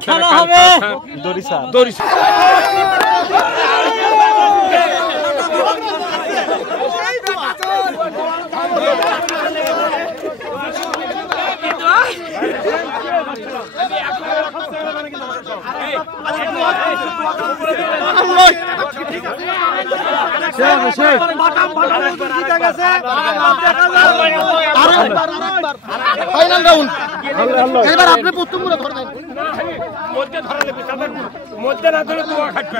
খেলা হবে final round এবার আপনি প্রথম মুড়ে ধরবেন মধ্যে ধরে নেবে মধ্যে না ধরে দুয়া খাটবে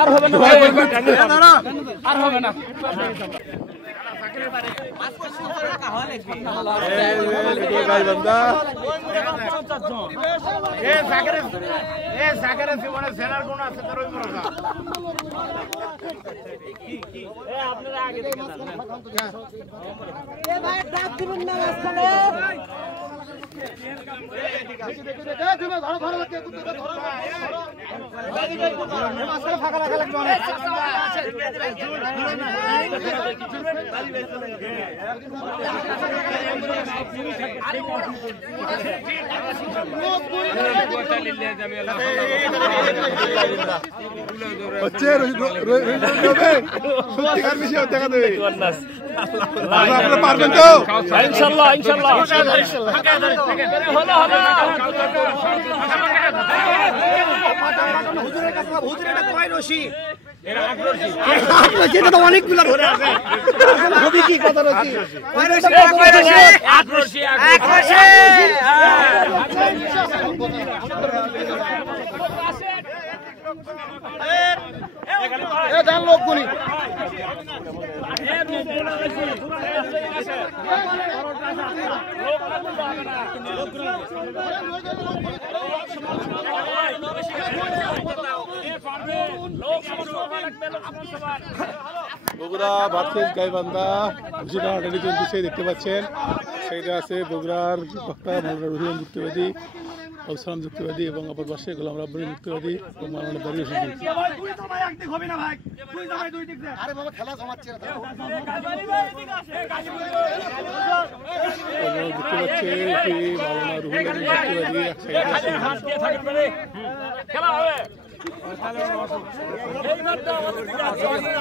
আর হবে না আর হবে না অনেকগুলো লোকগুলি বগুড়া ভার্সেস গাইবান্ধা দেখতে পাচ্ছেন সেইটা আছে বগুড়ার বক্তা রহিম যুক্তিবাদী অবসান যুক্তিবাদী এবং অপর পাশে গোলাম রাব্বানী যুক্তিবাদী এবং মাওলানা দাঁড়িয়ে দেখতে পাচ্ছে মাওলানা রুহুল যুক্তিবাদী এক সাইডে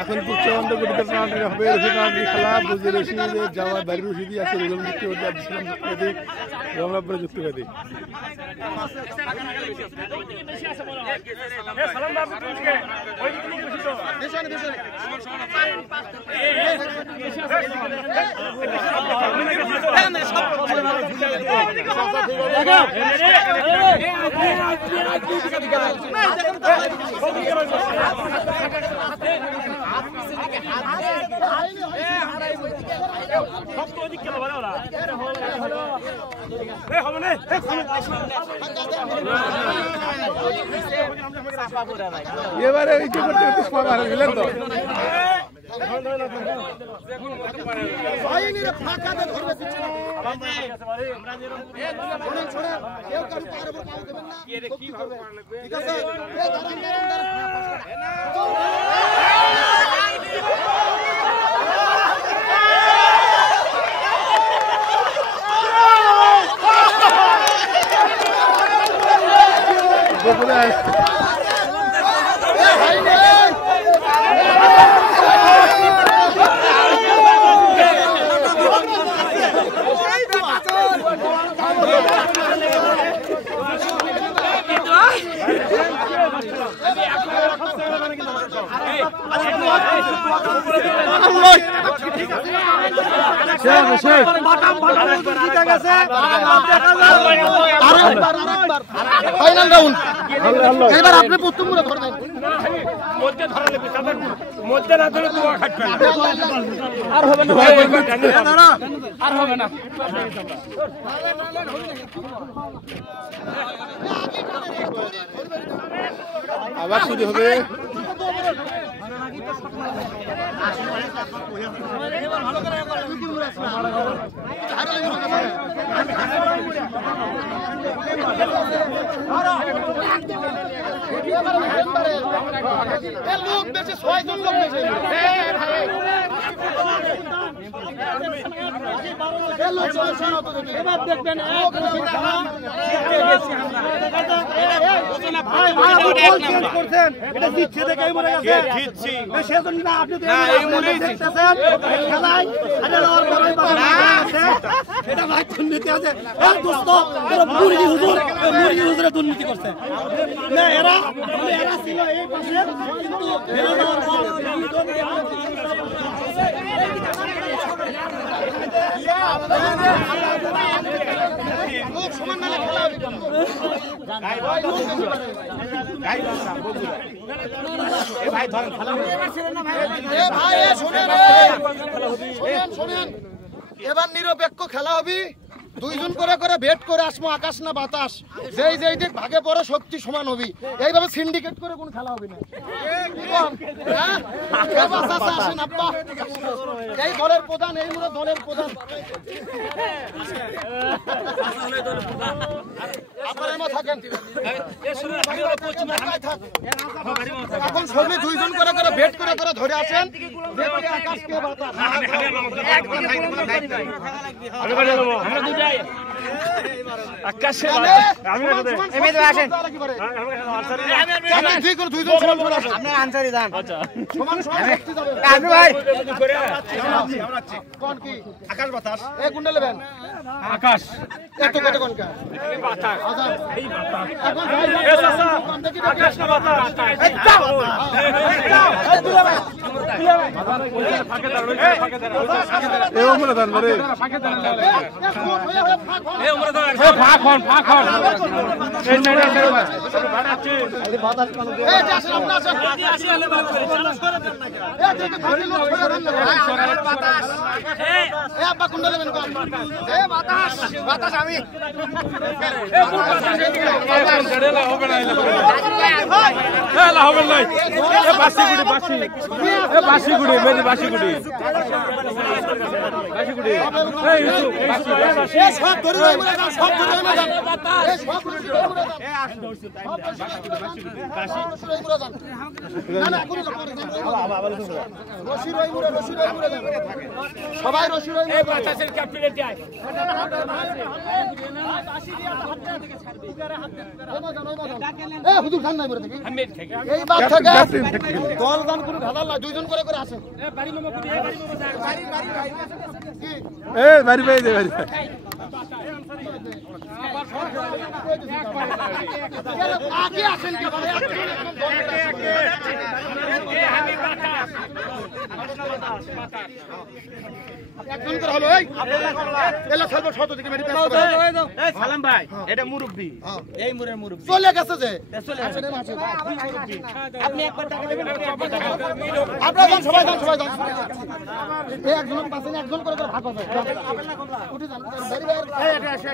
এখন প্রচন্ড গতিতে টানাটানি হবে। রশিদ খেলা বুঝে রশিদের যাওয়ার বাড়ি রশিদি আছে রুলম যুক্তিবাদী আব্দুল সালাম যুক্তিবাদী রমলাব্বর যুক্তিবাদী এবারে মিলেন তো ফাইনাল রাউন্ড এবার আপনি প্রথম মুড়ে ধরবেন মধ্যে ধরালে তাদের মধ্যে না ধরে দোয়া খাটবে আর হবে না আর হবে না আবার শুরু হবে লোক বেশি 6 জন লোক বেশি এবার দেখবেন এটা জিতছে দেখে মরে গেছে সেজন্য না আপনি দেখতেছেন খেলায় এটা ভাই দুর্নীতি আছে দোস্ত মুরগি হুজুরে দুর্নীতি করছে না এরা ছিল এই পাশে কিন্তু এবার নিরপেক্ষ খেলা হবে দুইজন করে করে বেট করে আসবো আকাশ না বাতাস যেই যেই দিক ভাগে পড়ে শক্তি সমান হবি এইভাবে সিন্ডিকেট করে কোন খেলা হবে না এই দলের প্রধান এই মুরে দলের প্রধান এখন সবই দুইজন করে করে বেট করে করে ধরে আসেন আকাশে আমি আসেন দুইজন সমান করে আসেন আপনার আনসারি দান সমান সমান ভাই কোন কি আকাশ বাতাস এ কোনটা নেবেন আকাশ এত কত কোন কা বাতাস এই বাতাস এখন ভাই এ চাচা আকাশ না বাতাস এই যাও এই তুলে ভাই ফাঁকে দাঁড়াও ফাঁকে দাঁড়াও এই ওমরে দান রে ফাঁকে দাঁড়াও এই ওমরে দাঁড়াও এই ফাঁক হন এই নেড়া নেড়া বাড়াচ্ছে এই বাতাস কোন এই যাস আমরা আসি হলে বাতাস করে দেন না এই দেখে ফাঁকে লোক ছেড়ে দেন না বাতাস এই আব্বা কোনটা নেবেন কোন এই বাতাস বাতাস আমি এই বাতাস এলা হবে না এলা হবে না এ বাসি গুড়ি মেদি বাসি গুড়ি এই ইউসুফ বাসি এই সব ধরে রইবে না সব ধরে রইবে না এই সব ধরে রইবে না এই আসুন বাসি রইবে না না না কোন লোক রশি রইবে সবাই রশি রইবে এই বাতাসের ক্যাপ্টেন যায় এই হুজুর খান নাই বলে থেকে আমি থেকে এই বাত থেকে দল দান করে ঢালাল না দুইজন করে করে আসেন এ বাড়ি মামা কুটি এ বাড়ি মামা কি এই বাড়ি বাড়ি দে বাড়ি আগে আসেন কি বলে একজন করে হলো এই এলা সালবো শত দিকে মেরি পেছ করে এই সালাম ভাই এটা মুরব্বি এই মুরের মুরব্বি চলে গেছে যে চলে আসেন আপনি একবার টাকা দেবেন আপনারা যান সবাই যান এই একজন পাশে একজন করে করে ভাগ হবে উঠে যান বাড়ি বাইরে এই এটা আসে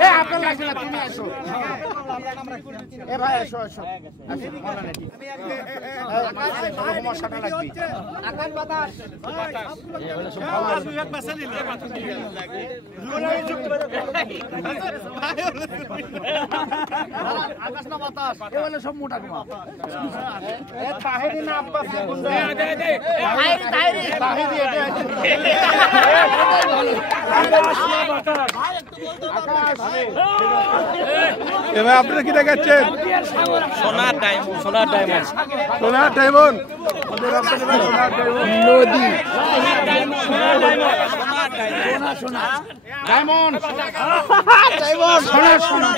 এই আপনারা লাগছে না তুমি আসো এ ভাই আসো আসো সমস্যাটা লাগবে আকাশ বাতাস এক পাশে নিলে আকাশ না বাতাস এ বলে সব মোটা কুমা এ তাহেরি না আব্বাস দে দে তাহেরি তাহেরি এটা আকাশ না বাতাস আকাশ এবার আপনারা কি দেখাচ্ছেন সোনার ডায়মন্ড সোনার সোনার ডায়মন্ড নদী ডায়মন্ড সোনা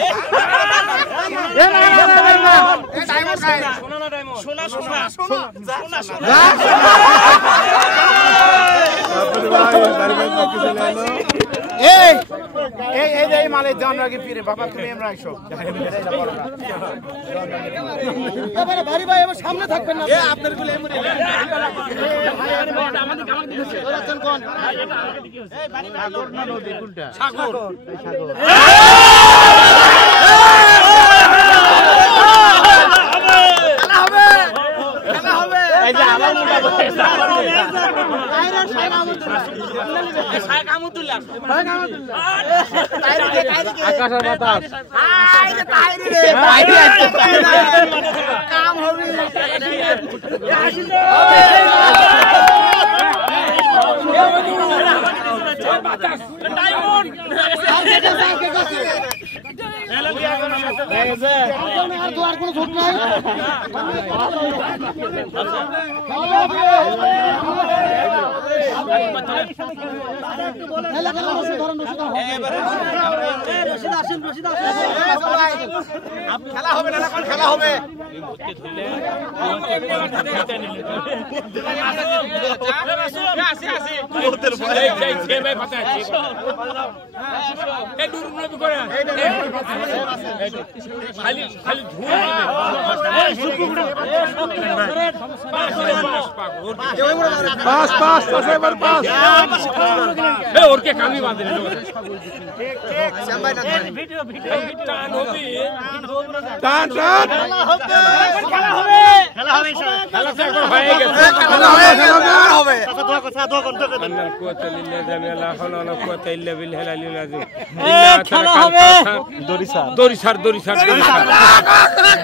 এই মালের জান রাখি ফিরে বাবা তুমি আমরা আইসো এবারে ভারী ভাই এবার সামনে থাকবেন না আপনার গুলো এমনি আমাদের দিছে আছেন কোন এই ভারী সাগর না নদী কোনটা সাগর খেলা হবে এই যে আমার মোটা বয়স আইরা শায়খ আহমদুল্লাহ আকাশের বাতাস আইরে তাইরি রে তাইরি কাম হবে বাতাস ডায়মন্ড আর তো আর কোনো ছোট নাই খেলা হবে না কোন খেলা হবে ওরকে কামি বাঁধে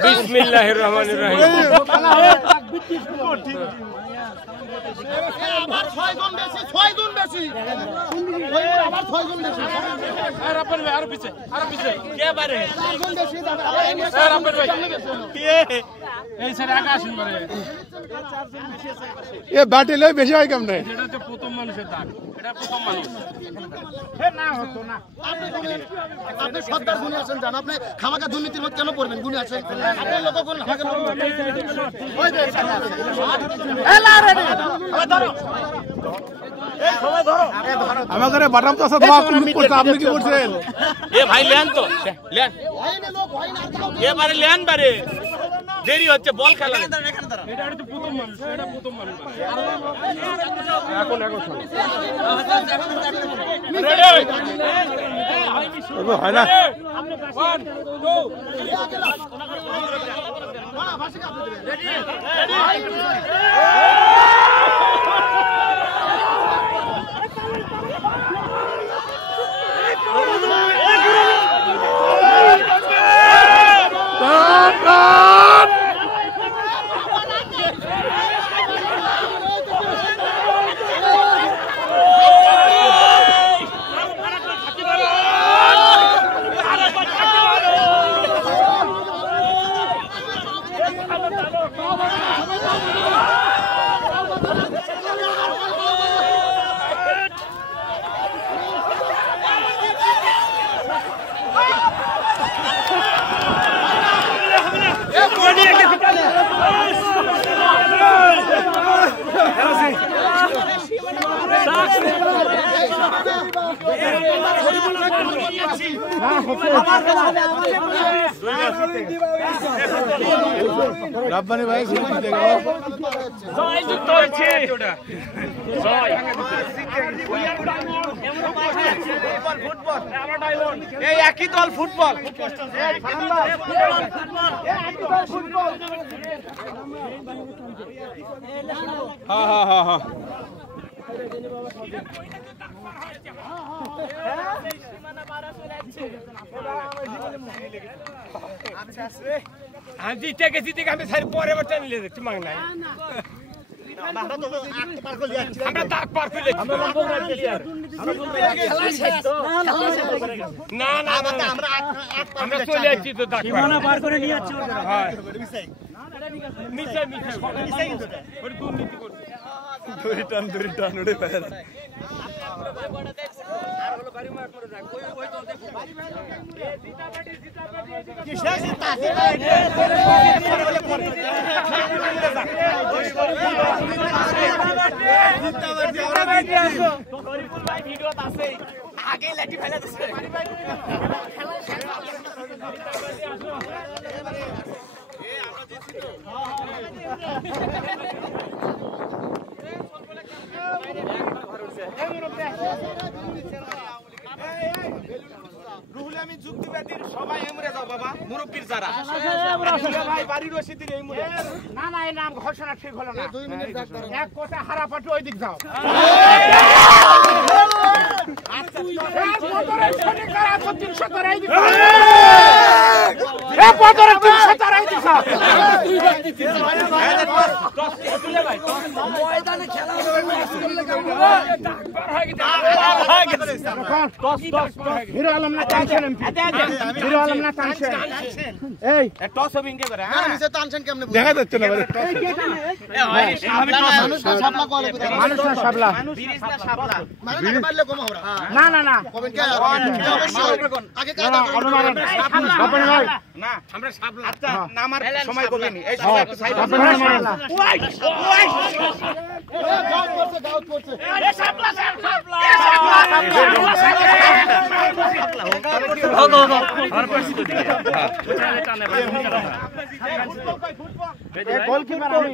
বিসমিল্লাহির রহমানির রহিম আবার 6 জন বেশি আবার 6 জন বেশি আরো পিছে কে পারে 4 জন বেশি এই সাইডে আকাশন করে এ বাটি লই বেশি হয় কেমনে এটা হচ্ছে প্রথম মানুষের দাগ এটা প্রথম মানুষ না হতো না আপনি সরকার গুণী আছেন জান আপনি খামাকা দুর্নীতির মধ্যে কেন পড়বেন গুণী আছেন আপনি লোক কোন আমাকে ওই দে এলা রেডি ধরো এই সময় ধরো আমাদের বাটাম চাষা দোয়া কমিট করতে আপনি কি করছেন এ ভাই লেন তো লেন এবারে লেন বারে দেরি হচ্ছে বল খেলা এটা তো প্রথম মানুষ এটা প্রথম মানুষ এখন রেডি হয় না 'রাব্বানী ভাই শিল্পী দেখো জয় যুক্ত হয়েছে জয় এই একই দল ফুটবল হ্যাঁ হ্যাঁ হ্যাঁ হ্যাঁ আমি জিতে গেছি ঠিক আমি সারি পরে বাচ্চা নিলে দেখছি মাং নাই আমরা তাক পার করে না না আমরা চলে যাচ্ছি তো তাক পার করে নিয়ে যাচ্ছি হ্যাঁ মিশাই ওর দুর্নীতি করছে দড়ি টান উড়ে পায় আগে লাঠি ফেলে দিচ্ছে রুহুল আমি যুক্তিবাদীর সবাই এমরে যাও বাবা মুরব্বির যারা ভাই বাড়ির রশিদের এই মুরে না না এই নাম ঘোষণা ঠিক হলো না 2 মিনিট এক কোটা হারা পাটু ওই দিক যাও আচ্ছা মোটরের সঙ্গে করা 300 টাকা এই দিক এ মোটরের 300 টাকা এই দিক ময়দানে খেলা হিরো আলম না টানছেন হিরো আলম না টানছেন এই টস হবে ইনকে করে না নিচে টানছেন কেমনে দেখা যাচ্ছে না বারে মানুষ না শাপলা কোয়ালে মানুষ না শাপলা বিরিজ না শাপলা মানে না মারলে কম হবে না না না কবেন কে আগে কাটা অনুমান আপনি ভাই না আমরা শাপলা আচ্ছা নামার সময় কবেনি এই সময় একটু সাইড ওই গাউট করছে এ শাপলা শাপলা গোলকিপার আমি